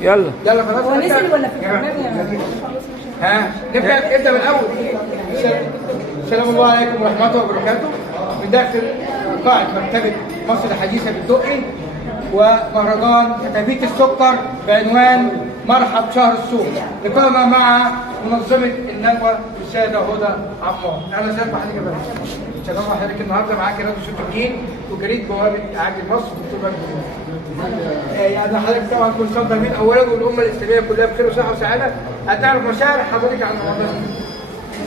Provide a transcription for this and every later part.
يلا يلا خلاص. هو نزل ولا في البرنامج؟ ها نبدا من الاول. السلام الله عليكم ورحمه الله وبركاته. من داخل قاعه مكتبه مصر الحديثه بالدقي ومهرجان كتابية السكر بعنوان مرحب شهر السوق، لقاءنا مع منظمه الندوه السيده هدى عمار. اهلا وسهلا بحضرتك يا فندم. شرف حضرتك النهارده معاك راديو صوت الدين وجريده بوابه اعاجل مصر دكتور مجدي. يعني حضرتك طبعا كل سنه طيبين اولا، والامه الاسلاميه كلها بخير وصحه وسعاده. هتعرف مشاعر حضرتك عن رمضان؟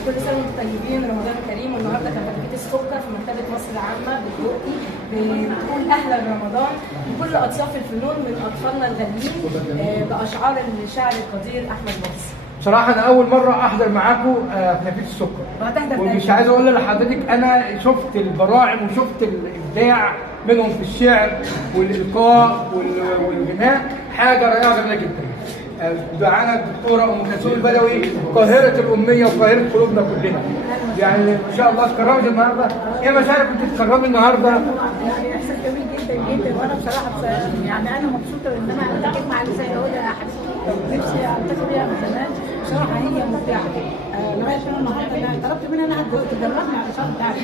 كل سنه وانتم طيبين، رمضان كريم. والنهارده كان كتابية السكر في مكتبه مصر العامه بالدقي بتقول اهلا رمضان بكل اطياف الفنون من اطفالنا الغاليين باشعار الشاعر القدير احمد مرسي. بصراحه انا اول مره احضر معاكم كتابية السكر، ومش عايز اقول لحضرتك انا شفت البراعم وشفت الابداع منهم في الشعر والالقاء والغناء، حاجه رائعه جميله جدا. معانا الدكتوره ام كلثوم البدوي، قاهره الاميه وقاهره قلوبنا كلنا. يعني ما شاء الله اتكرمت النهارده. ايه مشاعرك كنت تتكرمي النهارده؟ يعني احساس جميل جدا جدا، وانا بصراحه يعني انا مبسوطه ان انا التقيت مع السيده هدى يا حبيبتي، نفسي التقي بيها من زمان. بصراحه هي مبدعه لغايه انا النهارده انا طلبت منها انها تدربني على الشغل بتاعي.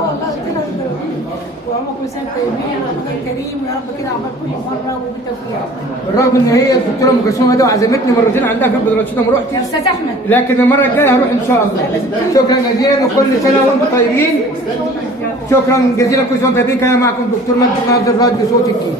والله قلت لها تدربيني. وعمرك كل سنه طيبين، رمضان كريم ويا رب كده عقبال كل مره وبالتوفيق. بالرغم ان هي الدكتوره ام كلثوم البدوي عزمتني مرتين عندها في البدرشينه ما رحتش. يا استاذ احمد، لكن المره الجايه هروح ان شاء الله. شكرا جزيلا وكل سنه وانتم طيبين. شكرا جزيلا، كل سنه وانتم طيبين. كان معكم دكتور مجدي ناظر راديو صوت الدين.